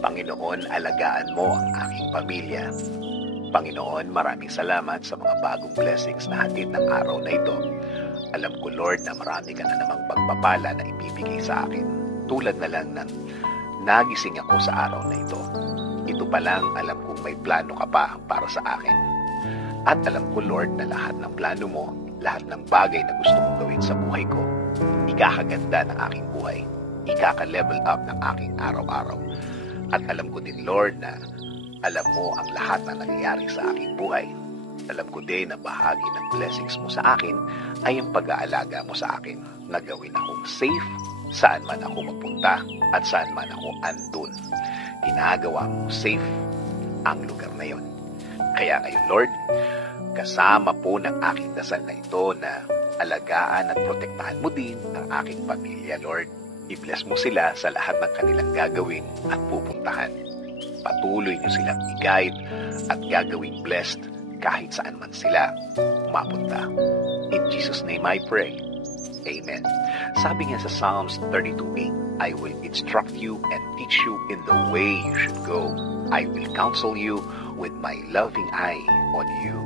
Panginoon, alagaan mo ang aking pamilya. Panginoon, maraming salamat sa mga bagong blessings na hatid ng araw na ito. Alam ko, Lord, na marami ka na namang pagpapala na ibibigay sa akin. Tulad na lang ng nagising ako sa araw na ito. Ito pa lang, alam kong may plano ka pa para sa akin. At alam ko, Lord, na lahat ng plano mo, lahat ng bagay na gusto mong gawin sa buhay ko, ikakaganda ng aking buhay. Ikaka-level up ng aking araw-araw. At alam ko din, Lord, na alam mo ang lahat na nangyayari sa aking buhay. Alam ko din na bahagi ng blessings mo sa akin ay ang pag-aalaga mo sa akin na gawin akong safe saan man ako mapunta at saan man ako andun. Ginagawa mo safe ang lugar na yon. Kaya ngayon, Lord, kasama po ng aking dasal na ito na alagaan at protektahan mo din ang aking pamilya, Lord. I-bless mo sila sa lahat ng kanilang gagawin at pupuntahan. Patuloy niyo silang i-guide at gagawing blessed kahit saan man sila mapunta. In Jesus' name I pray. Amen. Sabi niya sa Psalms 32:8, I will instruct you and teach you in the way you should go. I will counsel you with my loving eye on you.